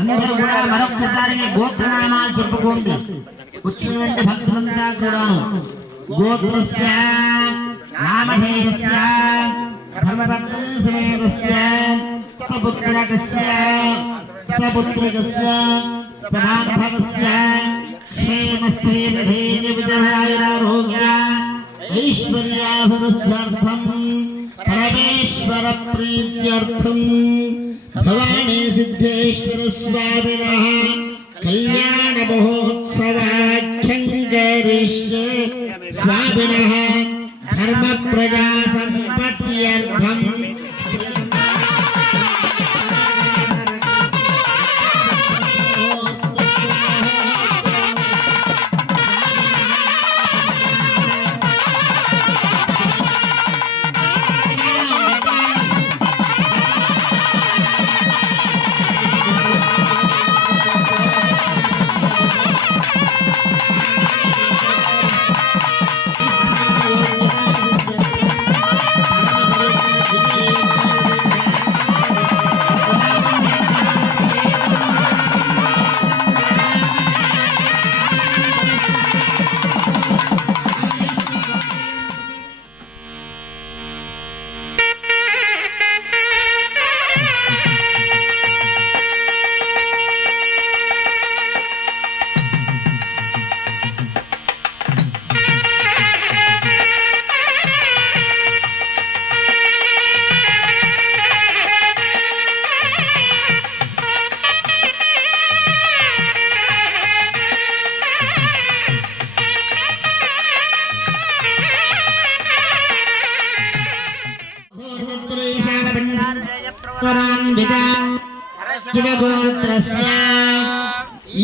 అందరూ కూడా మరొక్కసారి మీ గోత్రనామాలు చెప్పుకోండి. వచ్చినటువంటి భక్తులంతా కూడాను గోత్రస్య నామధేయస్య ధర్మపత్ని సమేతస్య సపుత్రకస్య సమాధవస్య క్షేమస్థైర్యధైర్య విజయారోగ్య ఐశ్వర్యాభివృద్ధ్యర్థం పరమేశ్వర ప్రీత్యర్థం భవానీ సిద్ధేశ్వర స్వామినః కళ్యాణ మహోత్సవాఖ్యంకరిష్యే స్వామినః ధర్మ ప్రజా సంపత్త్యర్థం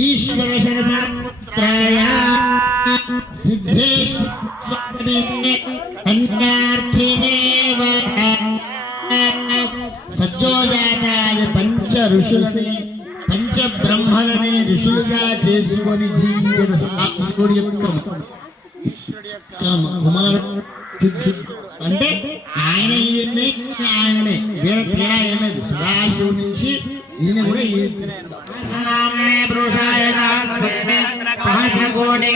ఈశ్వర శరణాయ సిద్ధేశ్వర స్వామినే అన్యార్థినే సజ్జోజాతాయ పంచ ఋషులని పంచ బ్రహ్మలని ఋషులుగా చేసుకొని జీవించిన సదాశివుడి యొక్క కుమారుడు అంటే ఆయన ఆయననే వేరే తేడా ఏం లేదు. సదాశివుడి నుంచి ఈయన కూడా సహస్రకోటి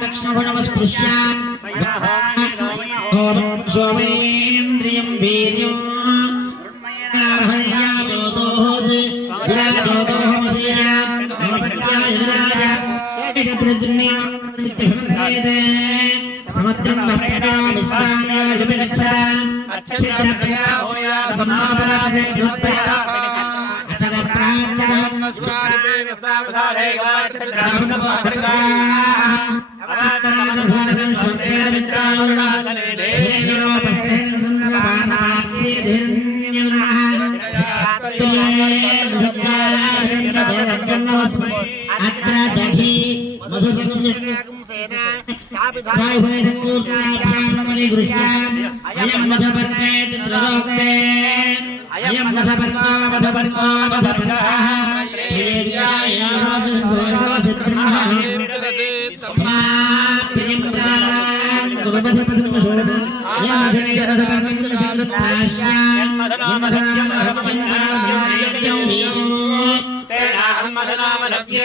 దక్షిణ స్పృశ్య సోమేంద్రియం వీర్యం సముద్రం అత్ర దధి అయం మధపర్కే త్రిలోక్తే అయం మధపర్కో మధపర్కో మధపర్కః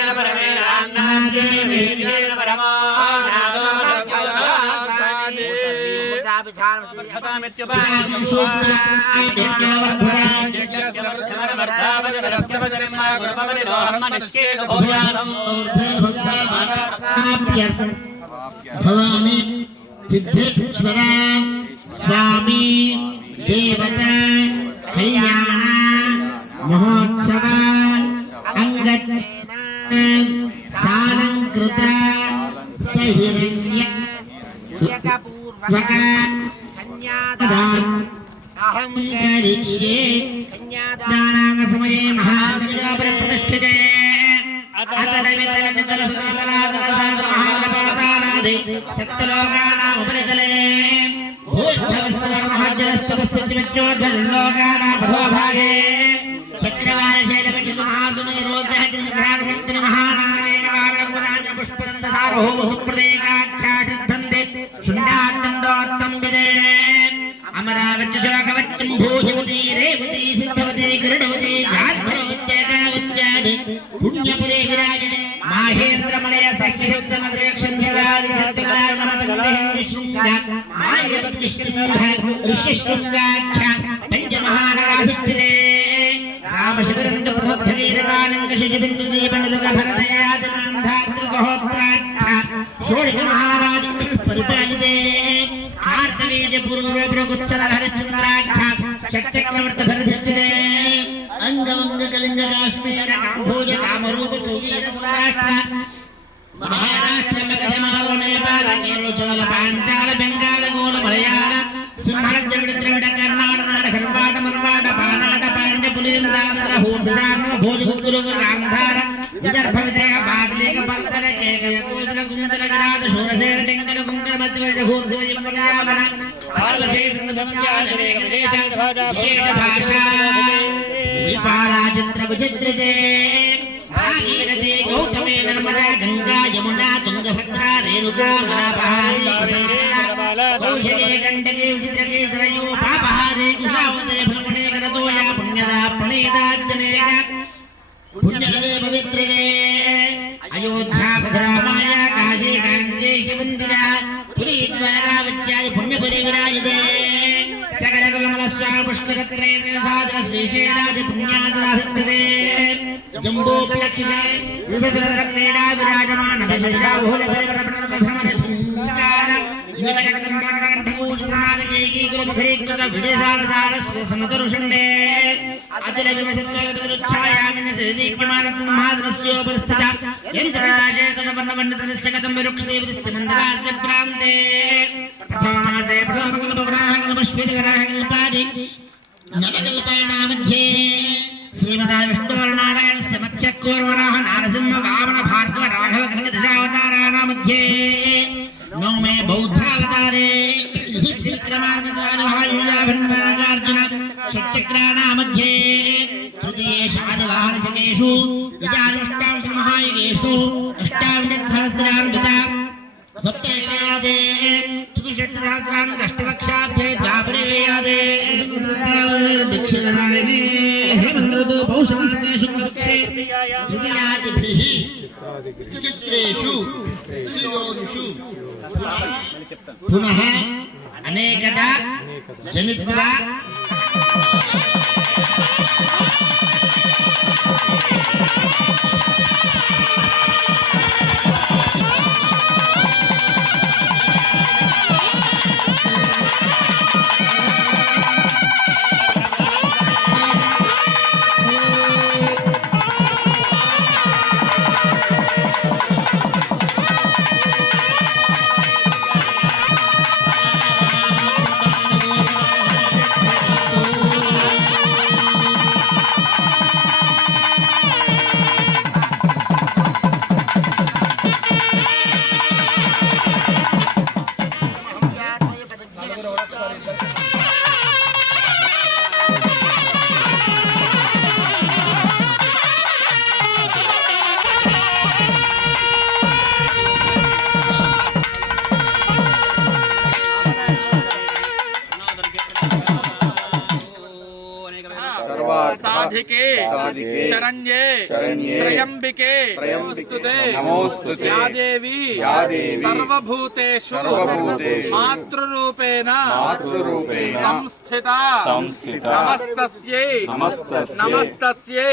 పరమే भवानी सिद्धेश्वरा स्वामी देवता कल्याण महोत्सव अंगद सालंकृत सहिरण्य अहं करिष्ये कन्यादान समये महासंग्राम प्रतिष्ठिते अतल वितल नितल सुतल महापातानादि सप्तलोकानां उपरितले भूभवस्वर्महाजलस्तवस्तिचिमच्चोर्ध्वलोकानां अधोभागे चक्रवालशैलमचित महासुमेरोद्धहतिर्घ्राणमुक्तिर् महानारायण वामनगुणाञ्च पुष्पदन्तसारोहोमसुप्रदेकाख्यातिद्धन्ते शून्यात्तन्दोत्तं विदे अमरावच्चशोकवच्चं भूजवती रेवती सिद्धवती गरुडवती गान्धर्वत्येकावत्यादि पुण्यपुरे विराजते माहेन्द्रमलय सख्यशुद्धमद्रेक्षन्ध्यवादिशक्तिकलागमतगुणेन्द्रशृङ्ग मायतत्किष्किन्ध ऋष्यशृङ्गाख्या पञ्चमहानगाधिष्ठिते रामशिवरन्तप्रभद्भगीरथानङ्कशिबिन्दुदीपनिरुगभरतयादिमान्धातृगहोत्राख्या षोडशमहाराज परिपालिते कार्तवीर्यपूर्वप्रगुत्सरहरिश्चन्द्राख्या षट्चक्रवर्तभरधिष्ठिते अंगमंगकलिंगकाश्मीर काम्भोज कामरूप सौवीर सौराष्ट्र महाराष्ट्र मगधमाल नेपाल केरल पांचाल बंगाल गोल मलयाल सिंहल द्रविड़ कर्नाटक नाड कर्वाट मरवाड पानाड पांड्य पुलिंदांध्र होंडान भोज गुरुगुरु गांधार विदर्भ विदय बागलेक पल्पल केकय कोसल कुंतल गराद शूरसेन टेंकल कुंकल मध्यवर्ग घोर यमुनायामन सर्वशेष वंशालेक देश विशेष भाषा विपालाचित्र विचित्रिते भागीरथी गौतमी नर्मदा गंगा यमुना तुंगभद्रा रेणुका मलापहारी कृतमाला कौशले गंडके विचित्रके सरयू पापहारी कुशावते फलपुणे करतोया पुण्यदा प्रणीतार्जनेका पुण्यकदे पवित्रदे अयोध्या मथुरा माया काशी कांची मंदिरा पुरी द्वारा वच्चादि पुण्यपुरी विराजते सकल कुलमल स्वाम पुष्करत्रे सादर श्रीशैलादि पुण्यादराधिष्ठिते जम्बोपलक्षिते युधधरक्रीडा विराजमान दशजा बहुल भ्रमण झुंकार ूषणालकेकीकुलमुखरीकृत विजयसारसार समतरुषण्डे अतुल विमसत्वदीप्यमानमादरस्योपरिस्थिता यन्त्रराजेतनवर्णवर्णतनस्य गतं वरुक्षदेवस्य मन्दरास्य प्रान्ते प्रथममासे प्रथमकल्पवराहकल्पश्वेतवराहकल्पादि नवकल्पानामध्ये श्रीमता विष्णुवर्णारायणस्य मत्स्यकूर्मराह नारसिंह वामन भार्गव राघव खड्गदशावताराणां मध्ये नवमे बौद्धावतारे विक्रमार्जुन षट्चक्राणां मध्ये तृतीये शातवाहनजनेषु विचारष्टांशमहायुगेषु अष्टाविंशतिसहस्रान्विता सप्तैषयादे चतुष्षट्सहस्रान् अष्टलक्षाब्दे द्वापरे यादे दक्षिणायने हेमन्तऋतु पौषमासे शुक्लपक्षे तृतीयादिभिः चित्रेषु शिरोषु पुनः अनेकदा जनित्वा साधिके शरण्ये त्र्यंबिके नमोस्तुते या देवी सर्वभूतेषु मातृरूपेण संस्थिता नमस्तस्यै नमस्तस्यै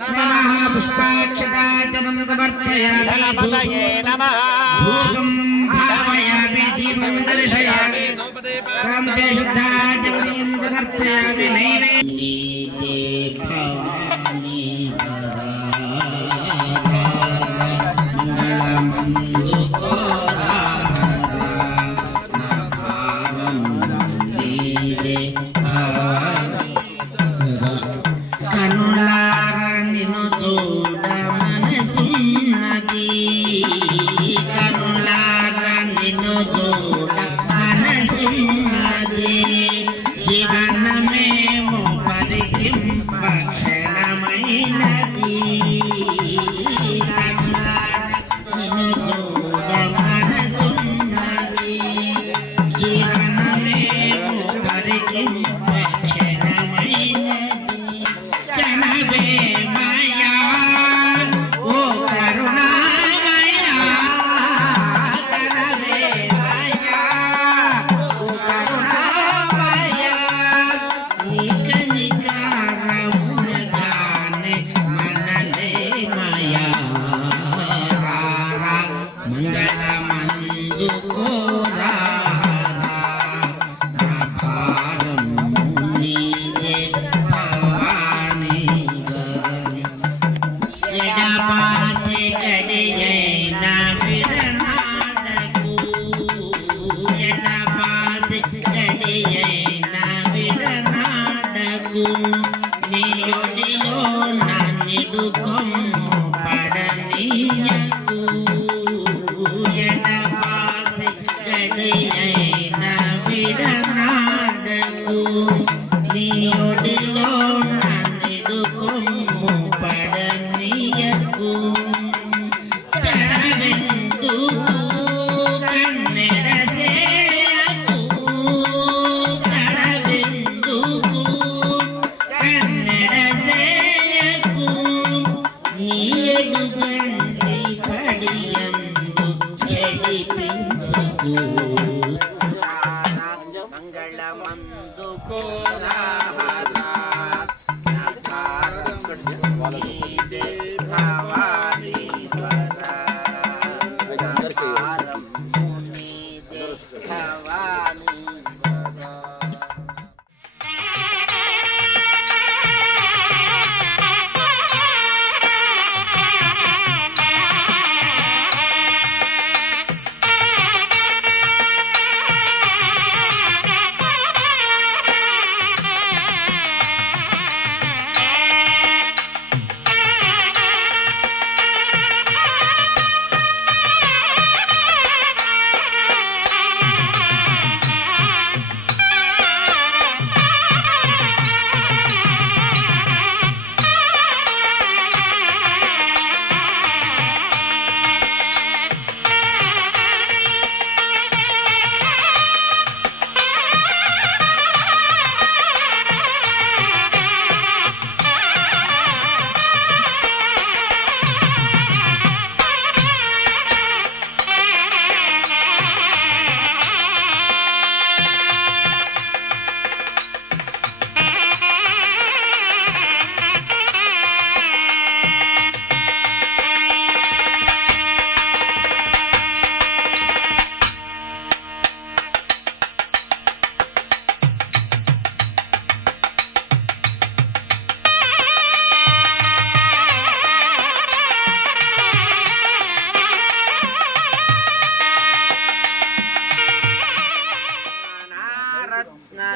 नमः पुष्पाक्षताचनं समर्पयामि धूपं भावयामि दीपं दर्शयामि कान्ते शुद्धाचमनीं समर्पयामि नैवेद्ये भवानि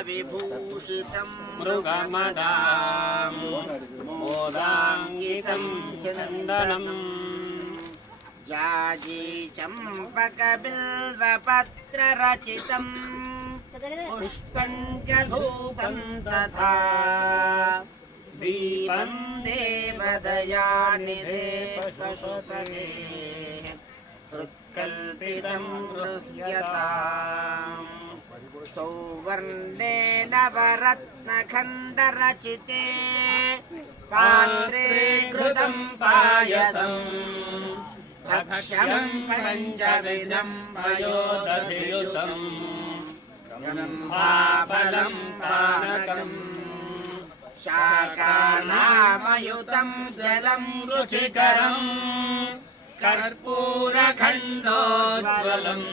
विभूषितं मृगमदां मोदाङ्गितं चन्दनं जाजी चम्पकबिल्वपत्ररचितं पुष्पं च धूपं तथा दीपं देवदयानिधे पशुपते हृत्कल्पितं गृह्यताम् सौवर्णे नवरत्नखण्डरचिते पात्रे घृतं पायसं भक्ष्यं पञ्चविधं पयोदधियुतं ब्रह्माफलं पानकम् शाकानामयुतं जलं रुचिकरम् कर्पूरखण्डोज्ज्वलम्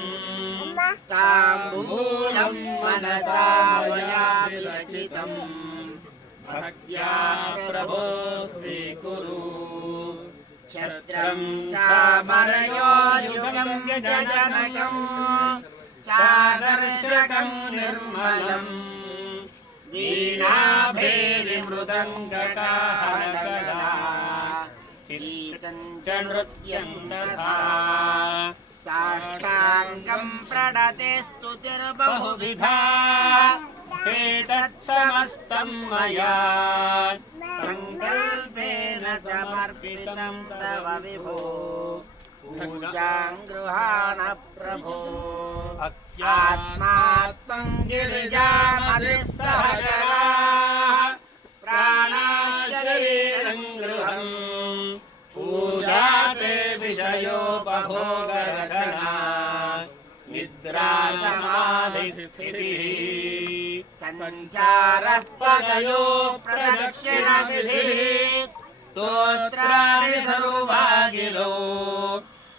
ताम्बूलं मनसा मया विरचितं भक्त्या प्रभो स्वीकुरु छत्रं चामरयोर्युगं व्यजनकं चादर्शकं निर्मलम् वीणाभैर्मृदङ्गकाहनकला चित्तं च नृत्यं तथा साष्टाङ्गं प्रणते स्तुतिर्बहुविधा एतत्समस्तं मया सङ्कल्पेन समर्पितं तव विभो पूजां गृहाण प्रभो आत्मात्मं गिरिजामतिः सहचरा प्राणाशरीरं गृहम् पूजा ते विषयोपभोगरचना निद्रा समाधिस्थितिः सञ्चारः पदयो प्रदक्षिणविधिः स्तोत्राणि सर्वागिलो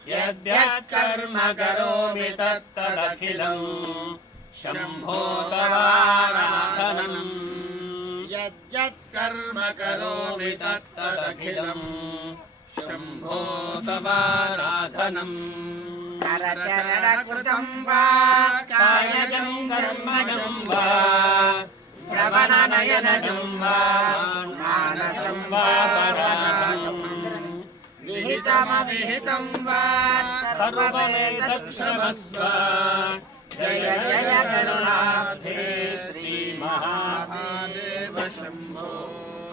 यद्यत्कर्म करोमि तत्तदखिलम् शम्भो तवाराधनम् यद्यत्कर्म करोमि तत्तदखिलम् शम्भो तवाराधनम् करचरणकृतं वा कायजं कर्मजं वा श्रवणनयनजं वा मानसं वा परायणम् विहितमविहितं वा सर्वमेतत्क्षमस्व जय जय करुणाब्धे श्रीमहादेव शम्भो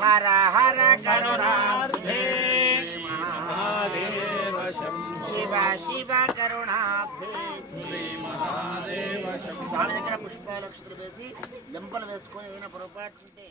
हर हर करुणाब्धे महादेव शम्भो शिव शिव करुणाब्धे श्रीमहादेव शम्भो స్వామి దగ్గర పుష్పాలక్షతలు వేసి లెంపలు వేసుకొని ఏదైనా పొరపాటు ఉంటే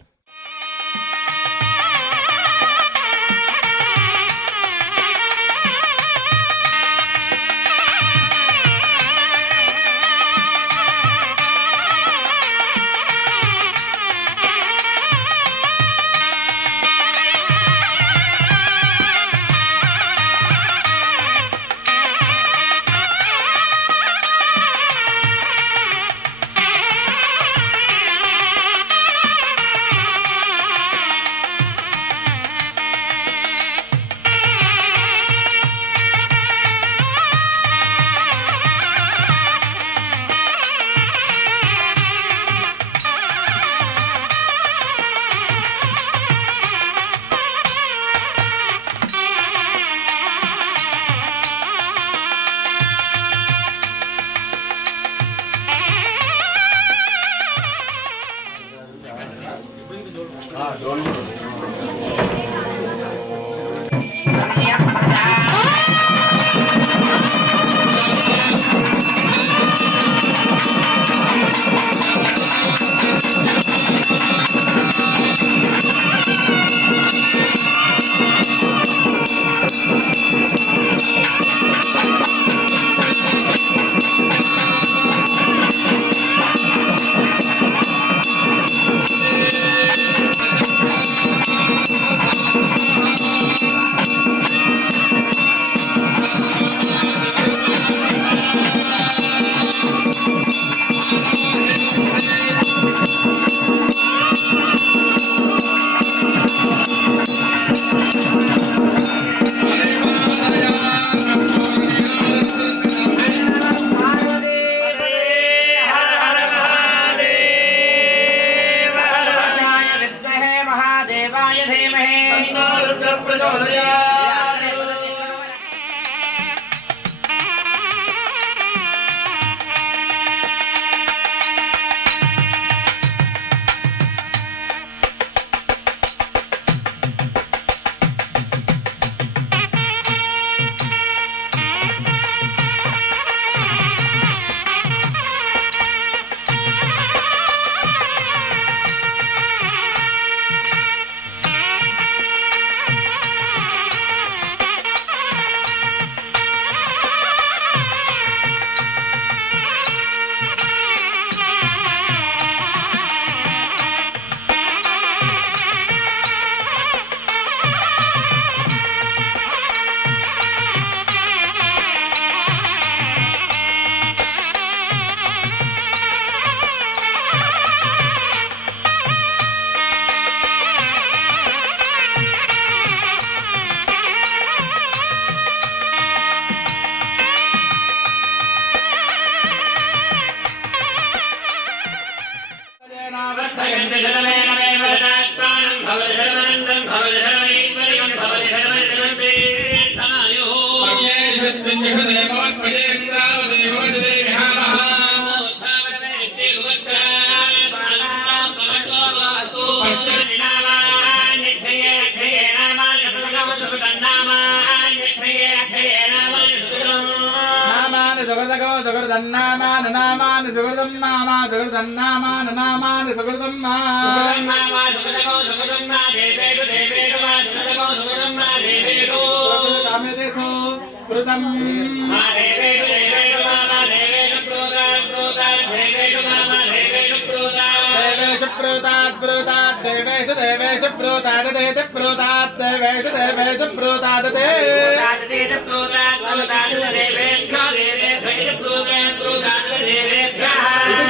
देवेश देवेश प्रोतादते प्रोतात् देवेश देवेश प्रोतादते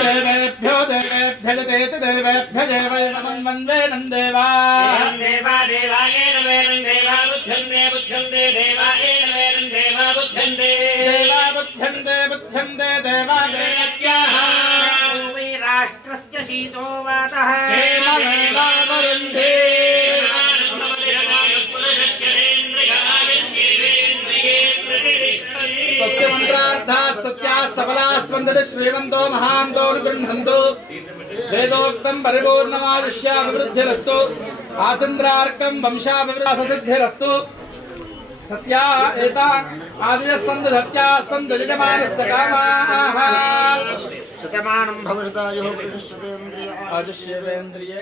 देवेभ्यो देवेभ्य देते देवेभ्य देव वन्दे नन्देवा देवा देवायेन वेदं देवा बुद्धन्ते बुद्धन्ते देवायेन वेदं देवा बुद्धन्ते देवा बुद्धन्ते बुद्धन्ते देवा देवत्याः वै राष्ट्रस्य शीतो वातः क्षेममेवा वरुन्धे स्वस्य मन्त्रार्थाः सत्याः सबलाः स्पन्दति श्रीमन्तो महान्तो गृह्णन्तु वेदोक्तं परिपूर्णमायुष्याभिवृद्धिरस्तु आचन्द्रार्कं वंशाभिवृद्धिरस्तु सत्या एता आदियः सन्तु सत्याः सन्तु यजमानस्य कामाः शतमानं भवतायुः पुरुषस्तेन्द्रिय आजुष्येवेन्द्रिये